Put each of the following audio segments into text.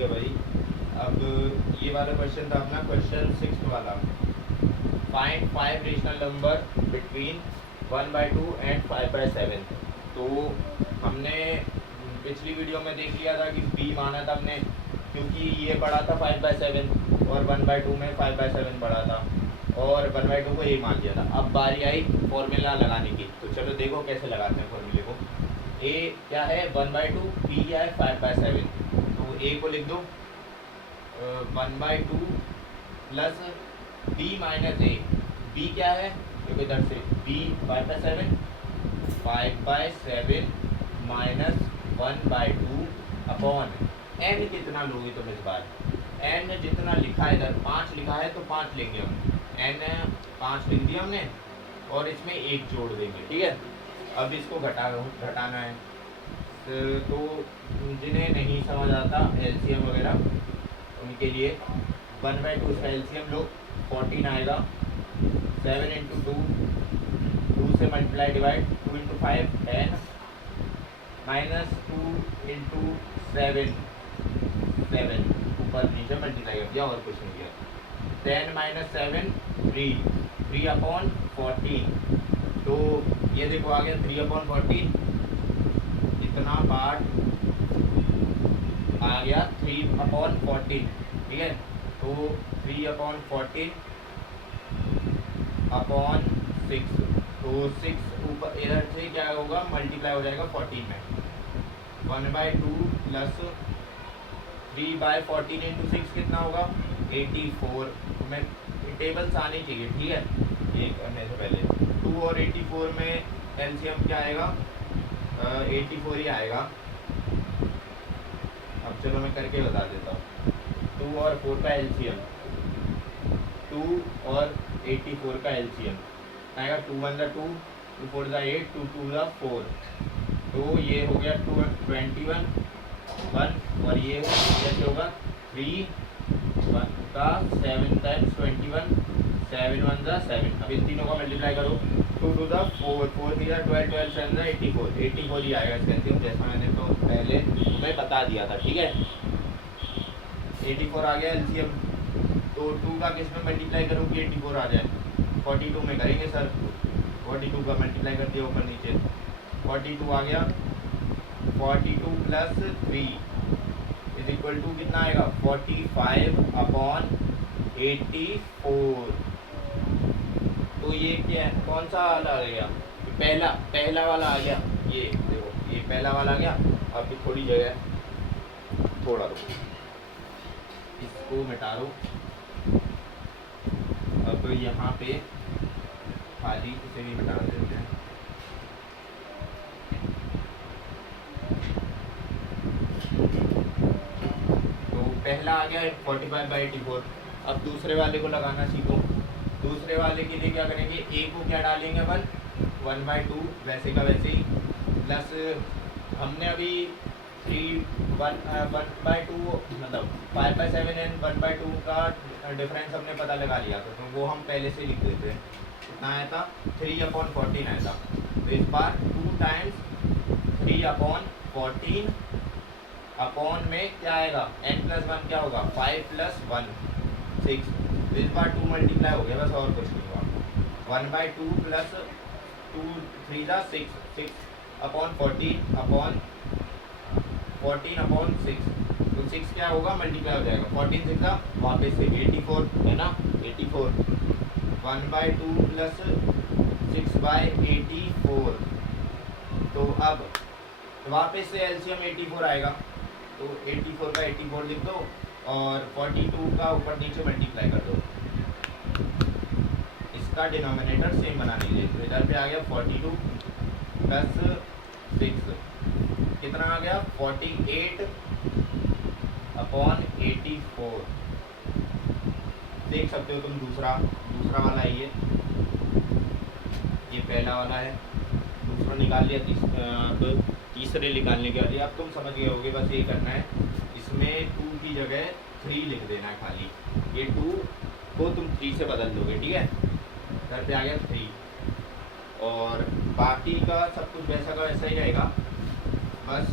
ठीक है भाई। अब ये वाला क्वेश्चन था अपना क्वेश्चन 6 वाला। Find 5 rational number between 1/2 and 5/7। तो हमने पिछली वीडियो में देख लिया था कि b माना था हमने, क्योंकि ये पढ़ा था 5/7 और 1/2 में 5/7 पढ़ा था और 1/2 को a मान लिया था। अब बारी आई फॉर्मूला लगाने की, तो चलो देखो कैसे लगाते हैं फॉर्मूले को। a क्या है 1/2, b क्या है 5/7। तो a को लिख दो 1/2 plus b minus a। b क्या है क्योंकि इधर से b 5/7, 5/7 माइनस 1/2 अपॉन n कितना लोगे तुम इस बार, n जितना लिखा है इधर 5 लिखा है तो 5 लेंगे हम, n 5 लिख दिया हमने और इसमें 1 जोड़ देंगे, ठीक है। अब इसको घटाना है। तो जिन्हें नहीं समझ आता एलसीएम वगैरह उनके लिए 1/2 इसका एलसीएम लो 14 आएगा। 7 इंटू 2 से multiply divide 2 into 5 10 minus 2 into 7 ऊपर नीचे मल्टीप्लाई कर दिया और कुछ नहीं किया। 10 माइनस 7 3 अपॉन 14। तो ये देखो आ गया 3/14, इतना पार्ट आ गया 3/14, ठीक है। तो 3/14 अपॉन 6, तो 6 ऊपर इधर से क्या होगा मल्टीप्लाई हो जाएगा 14 में। 1/2 प्लस 3/14 इंटू 6 कितना होगा 84। में टेबल्स आनी चाहिए, ठीक है। ये करने से पहले 2 और 84 में एलसीएम क्या आएगा 84 ही आएगा। अब चलो मैं करके बता देता हूँ। 2 और 4 का एलसीएम, 2 और 84 का एलसीएम आएगा 2 1 2, 2 4 8, 2 2 4। तो ये हो गया 21 1 और ये कैसे होगा 3 1 का 7 टाइम्स 21, 7 1 7। अब इन तीनों का मल्टीप्लाई करो 2 2 4 4 3 12 12 7 84 ही आएगा इसका एलसीएम, जैसा मैंने तो पहले तुम्हें बता दिया था, ठीक है। 84 आ गया एलसीएम। तो 2 का किस में मल्टीप्लाई करूँ कि 84 आ जाए 42 में करेंगे सर। 42 का मल्टीप्लाई कर दिया ऊपर नीचे 42 आ गया। 42 प्लस 3 इज इक्वल टू कितना आएगा 45/84। तो ये क्या है कौन सा वाला आ गया पहला वाला आ गया, ये देखो ये पहला वाला आ गया। अब थोड़ी जगह थोड़ा रुको, इसको मिटा दो। अब यहाँ पे खाली इसे भी मिटा देते हैं। तो पहला आ गया 45/84। अब दूसरे वाले को लगाना सीखो। दूसरे वाले के लिए क्या करेंगे a को क्या डालेंगे 1/2 वैसे का वैसे ही, प्लस हमने अभी 1/2 मतलब 5/7 एंड 1/2 का डिफरेंस हमने पता लगा लिया था, तो वो हम पहले से लिख देते हैं। कितना आया था 3/14 आया था। तो इस बार 2 टाइम्स 3/14 अपॉन में क्या आएगा n+1 क्या होगा 5 + 1 6। तो इस बार 2 मल्टीप्लाई हो गया बस और कुछ नहीं हुआ। 1/2 प्लस 2 3 6 6/14 अपॉन 14/6। तो 6 क्या होगा मल्टीप्लाई हो जाएगा 14 6 वापस से 84 है ना 84। 1/2 प्लस 6/84। तो अब वापस से एलसीएम 84 आएगा, तो 84 का 84 लिख दो और 42 का ऊपर नीचे मल्टीप्लाई कर दो। इसका डिनोमिनेटर सेम बना लीजिए। तो इधर पे आ गया 42 प्लस 6 कितना आ गया 48/84। देख सकते हो तुम दूसरा वाला है ये पहला वाला है। दूसरा निकाल लिया, तीसरे निकालने के लिए अब तुम समझ गए होगे। बस ये करना है, इसमें 2 की जगह 3 लिख देना है खाली। ये 2 को तुम 3 से बदल दोगे, ठीक है। घर पे आ गया 3 और बाकी का सब कुछ वैसा का वैसा ही रहेगा। बस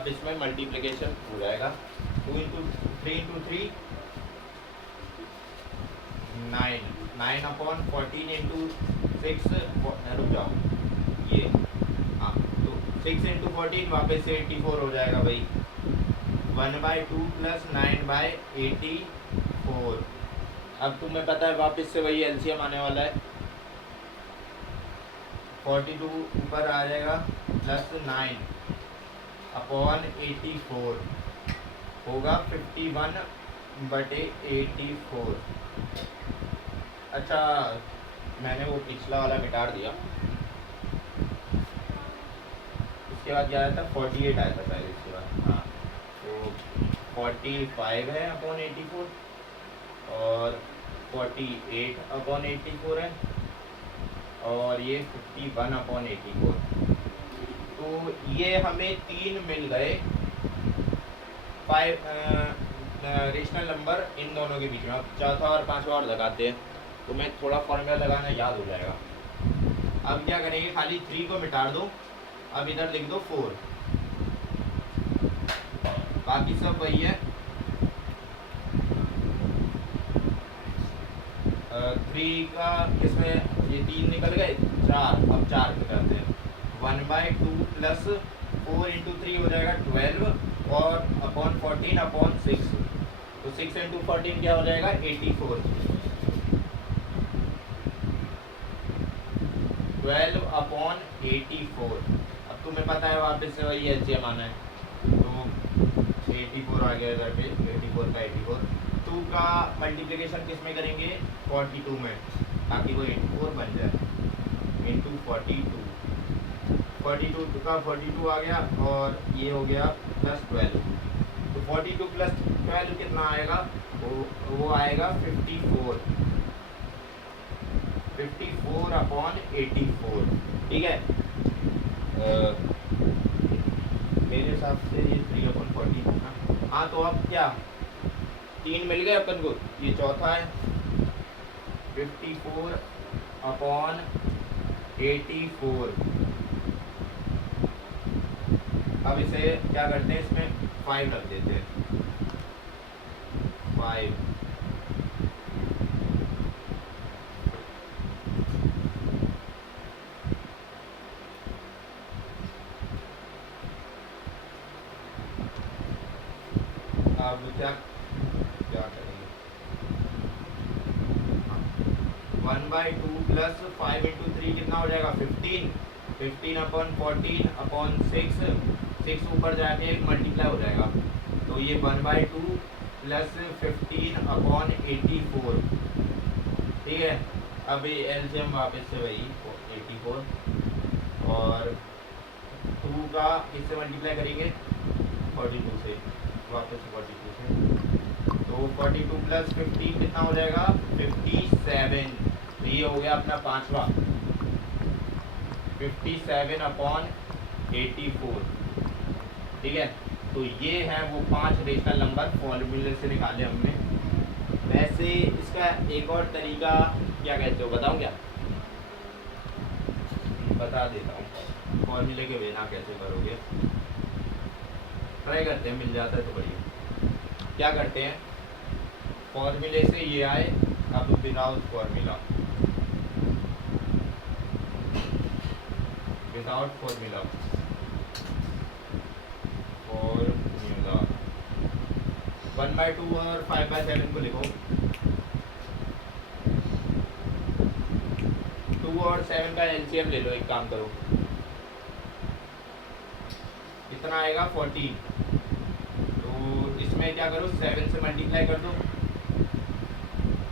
अब इसमें मल्टीप्लिकेशन हो जाएगा, 2 इंटू 3 इंटू 3 9, 9 अपॉन 14 इंटू 6, रुक जाओ ये, हाँ तो 6 इंटू 14 वापस से 84 हो जाएगा भाई, 1/2 प्लस 9/84। अब तुम्हें पता है वापस से वही एलसीएम आने वाला है, 42 ऊपर आ जाएगा प्लस 9 अपॉन 84 होगा 51/84। अच्छा मैंने वो पिछला वाला मिटा दिया, उसके बाद क्या आया था 48 आया था पहले, इसके बाद हाँ तो 45 है अपॉन 84 और 48 अपॉन 84 है और ये 51/84। तो ये हमें 3 मिल गए 5 रेशनल नंबर इन दोनों के बीच में। अब चौथा और पांचवा और लगाते हैं, तो मैं थोड़ा फॉर्मूला लगाना याद हो जाएगा। अब क्या करेंगे, खाली 3 को मिटा दो, अब इधर लिख दो 4, बाकी सब वही है। 3 का इसमें ये 3 निकल गए, 4, अब 4 करते हैं, 1/2 प्लस 4 इंटू 3 हो जाएगा 12 और अपॉन 14 अपॉन 6, तो 6 इंटू 14 क्या हो जाएगा 84, 12/84। अब तुम्हें पता है वापस से वही एलसीएम आना है, तो 84 आ गया इधर पे, 84 का 84। 2 का मल्टीप्लिकेशन किस में करेंगे 42 में, ताकि वो 84 बन जाए, इंटू 42, 42 का 42 आ गया और ये हो गया प्लस 12, तो 42 प्लस 12 कितना आएगा, वो आएगा 54/84, ठीक है। मेरे हिसाब से ये 3/40 है ना, हाँ तो अब क्या 3 मिल गए अपन को, ये चौथा है 54/84। अब इसे क्या करते हैं, इसमें 5 रख देते हैं, 5 अब क्या करेंगे, 1/2 प्लस 5 इंटू 3 कितना हो जाएगा 15, 15/14 अपॉन 6 ऊपर जाके एक मल्टीप्लाई हो जाएगा, तो ये 1/2 प्लस 15/84, ठीक है। अब ये एलसीएम वापस से वही 84 और 2 का इससे मल्टीप्लाई करेंगे 42 से, वापस 42 से, तो 42 प्लस 15 कितना हो जाएगा 57, तो ये हो गया अपना पांचवा 57/84, ठीक है। तो ये है वो 5 रेशनल नंबर फॉर्मूले से निकाले हमने। वैसे इसका एक और तरीका क्या कहते हो, बताऊं क्या, बता देता हूँ, फॉर्मूले के बिना कैसे करोगे, ट्राई करते हैं, मिल जाता है तो बढ़िया। क्या करते हैं, फॉर्मूले से ये आए, अब विदाउट फॉर्मूला, विदाउट फॉर्मूला 1/2 और 5/7 को लिखो, 2 और 7 का एलसीएम ले लो, एक काम करो, कितना आएगा 14, तो इसमें क्या करो 7 से मल्टीप्लाई कर दो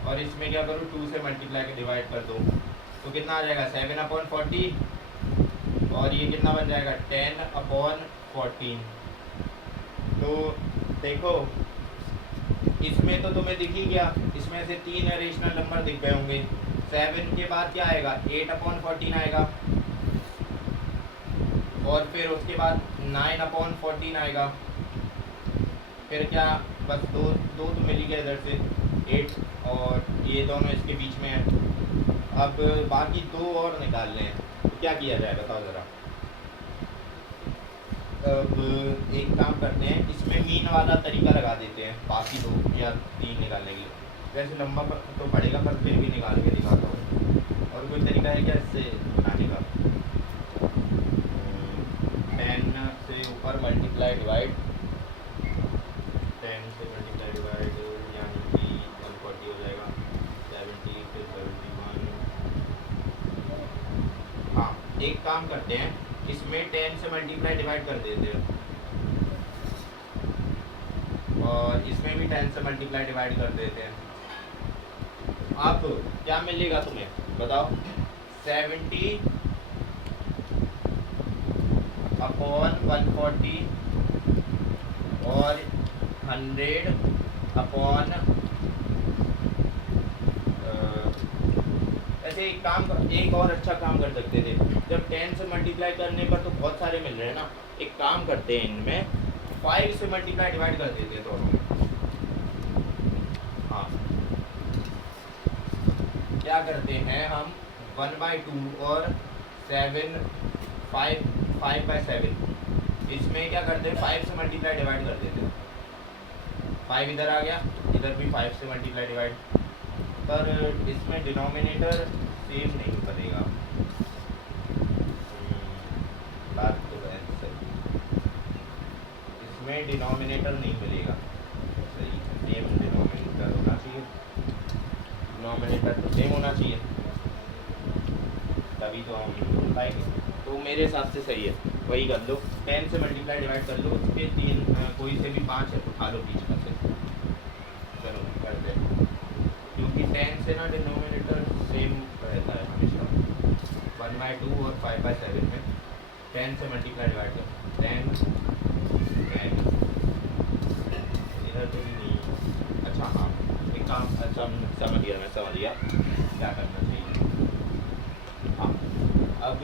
और इसमें क्या करो 2 से मल्टीप्लाई के डिवाइड कर दो, तो कितना आ जाएगा 7/40 और ये कितना बन जाएगा 10/14। तो देखो इसमें तो तुम्हें दिख ही गया, इसमें से 3 रेशनल नंबर दिख गए होंगे, 7 के बाद क्या आएगा 8/14 आएगा और फिर उसके बाद 9/14 आएगा, फिर क्या बस दो तो मिल ही गया इधर से 8 और ये दोनों इसके बीच में है। अब बाकी 2 और निकालने हैं, तो क्या किया जाए बताओ ज़रा। अब एक काम करते हैं, इसमें मीन वाला तरीका लगा देते हैं बाकी 2 या 3 निकालने के लिए। वैसे लंबा तो पड़ेगा पर फिर भी निकाल के दिखाता हूँ। और कोई तरीका है क्या इससे बनाने का? 10 से ऊपर मल्टीप्लाई डिवाइड, 10 से मल्टीप्लाई डिवाइड यानी कि 140 हो जाएगा, 70 फिर 71। हाँ, एक काम करते हैं, इसमें 10 से मल्टीप्लाई डिवाइड कर देते हैं और इसमें भी 10 से मल्टीप्लाई डिवाइड कर देते हैं। अब क्या मिलेगा तुम्हें बताओ? 70 अपॉन 140 और 100 अपॉन ऐसे एक और अच्छा काम कर सकते थे। जब 10 से मल्टीप्लाई करने पर तो बहुत सारे मिल रहे हैं ना, एक काम करते हैं इनमें 5 से मल्टीप्लाई डिवाइड कर देते हैं दोनों। हाँ, क्या करते हैं हम 1/2 और 5/7, इसमें क्या करते हैं 5 से मल्टीप्लाई डिवाइड कर देते हैं। 5 इधर आ गया, इधर भी 5 से मल्टीप्लाई डिवाइड, पर इसमें डिनोमिनेटर सेम नहीं बनेगा। बात तो है सही, इसमें डिनोमिनेटर नहीं मिलेगा सही, सेम डिनोमिनेटर होना चाहिए, डिनोमिनेटर तो सेम होना चाहिए तभी तो हम पाएंगे। तो मेरे हिसाब से सही है, वही कर लो, 10 से मल्टीप्लाई डिवाइड कर लो, उसके 3 कोई से भी 5 है उठा लो बीच में से। चलो करते हैं, क्योंकि 10 से ना डिनोमिनेटर सेम रहता है हमेशा। 1/2 और 5/7 में 10 से मल्टीप्लाई डिवाइड कर 10 इधर तो भी नहीं। अच्छा हाँ, एक काम, अच्छा समझ गया क्या करना चाहिए। हाँ, अब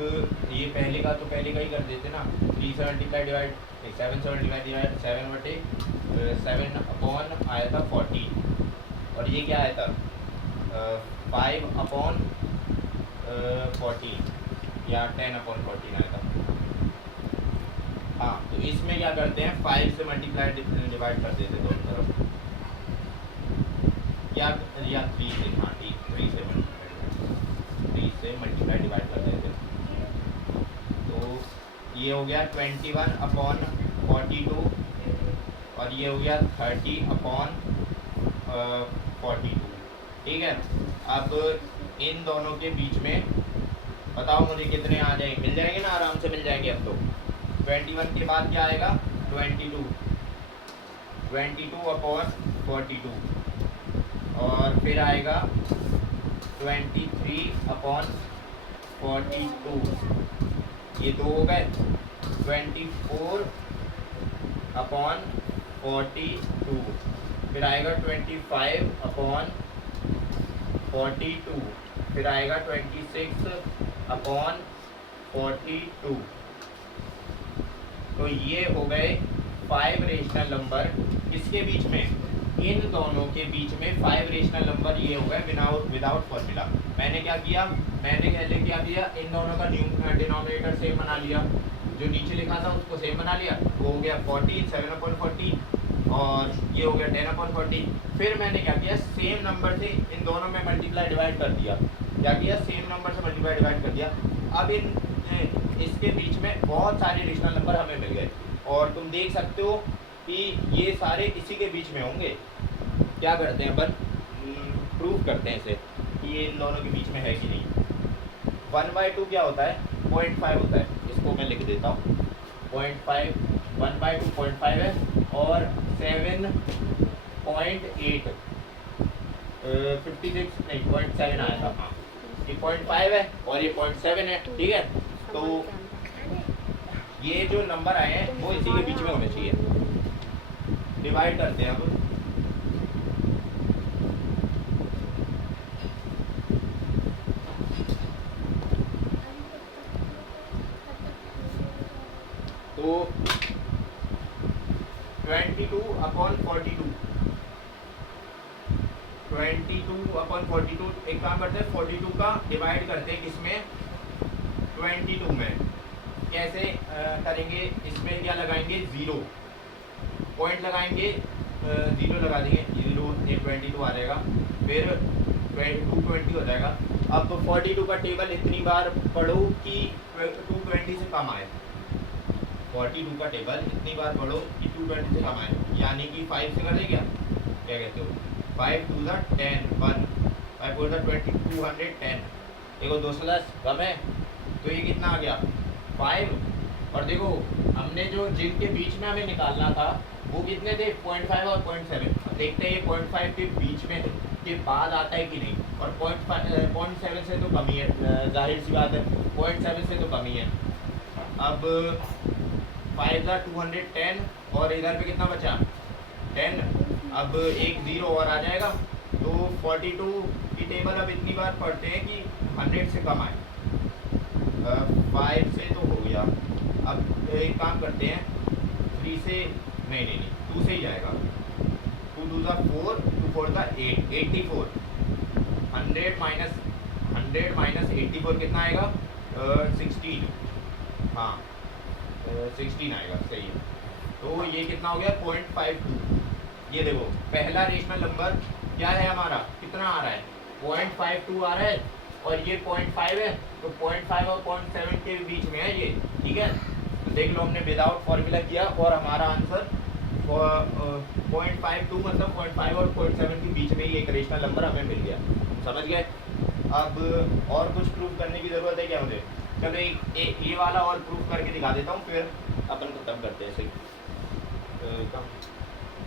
ये पहले का तो पहले का ही कर देते ना, 3 से मल्टीप्लाई डिवाइड 7 से मल्टीप्लाई डिवाइड 7 अपॉन आया था 40 और ये क्या आया था 5/14 या 10/14 आया था। हाँ, तो इसमें क्या करते हैं 5 से मल्टीप्लाई डिवाइड कर देते दोनों तरफ, या 3 से, हाँ ठीक 3 से मल्टीप्लाई डिवाइड कर देते। तो ये हो गया 21/42 और ये हो गया 30/42। ठीक है, अब इन दोनों के बीच में बताओ मुझे कितने आ जाएंगे? मिल जाएंगे ना, आराम से मिल जाएंगे। अब तो 21 के बाद क्या आएगा 22/42 और फिर आएगा 23/42, ये 2 हो गए। 24/42 फिर आएगा 25/42 फिर आएगा 26/42। तो ये हो गए 5 रेशनल नंबर किसके बीच में? इन दोनों के बीच में 5 रेशनल नंबर ये हो गए विदाउट फॉर्मूला। मैंने क्या किया, मैंने पहले क्या किया, इन दोनों का डिनोमिनेटर सेम बना लिया, जो नीचे लिखा था उसको सेम बना लिया, वो हो गया 14 7/14 और ये हो गया 10/14। फिर मैंने क्या किया, सेम नंबर से इन दोनों में मल्टीप्लाई डिवाइड कर दिया। क्या किया, सेम नंबर से मल्टीप्लाई डिवाइड कर दिया। अब इसके बीच में बहुत सारे रेशनल नंबर हमें मिल गए और तुम देख सकते हो कि ये सारे इसी के बीच में होंगे। क्या करते हैं अपन, प्रूफ करते हैं इसे कि ये इन दोनों के बीच में है कि नहीं। 1/2 क्या होता है 0.5 होता है, इसको मैं लिख देता हूँ 0.5, 1/2 0.5 है और 7.8 56 नहीं 0.7 आया था। हाँ, ये 0.5 है और ये 0.7 है। ठीक है, तो ये जो नंबर आए हैं वो इसी के बीच में होने चाहिए। डिवाइड करते हैं अब। तो 22/42 22/42 एक काम करते हैं 42 का डिवाइड करते हैं किसमें 22 में। कैसे करेंगे, इसमें क्या लगाएंगे, 0 पॉइंट लगाएंगे, 0 लगा देंगे, 0 22 आ जाएगा, फिर 220 हो जाएगा। अब 42 का टेबल इतनी बार पढ़ो कि 220 से कम आए। 42 का टेबल इतनी बार पढ़ो कि 220 से कम आए, यानी कि 5 से कर दे क्या कहते हो, 5 2 10 1 5 4 20 210। देखो 210 कम है तो ये कितना आ गया 5। और देखो हमने जो जिनके बीच में हमें निकालना था वो कितने थे 0.5 और 0.7। देखते हैं ये 0.5 के बीच में के बाद आता है कि नहीं, और 0.7 से तो कमी है, जाहिर सी बात है 0.7 से तो कमी है। अब 5 210 और इधर पे कितना बचा 10, अब एक 0 और आ जाएगा, तो 42 की टेबल अब इतनी बार पढ़ते हैं कि 100 से कम आए। 5 से तो हो गया, अब एक काम करते हैं 3 से, नहीं 2 से ही जाएगा, 2 2 4 2 4 8 84, 100 माइनस 84 कितना आएगा 16, हाँ 16 आएगा, सही है। तो ये कितना हो गया 0.52। ये देखो पहला रेशनल नंबर क्या है हमारा, कितना आ रहा है 0.52 आ रहा है, और ये 0.5 है, तो 0.5 और 0.7 के बीच में है ये, ठीक है। तो देख लो हमने विदाउट फॉर्मूला किया और हमारा आंसर 0.52 मतलब 0.5 और 0.7 के बीच में ही एक रेशनल नंबर हमें मिल गया, समझ गए। अब और कुछ प्रूफ करने की ज़रूरत है क्या मुझे, चलो ये वाला और प्रूफ करके दिखा देता हूँ, फिर अपन खत्म करते हैं। सही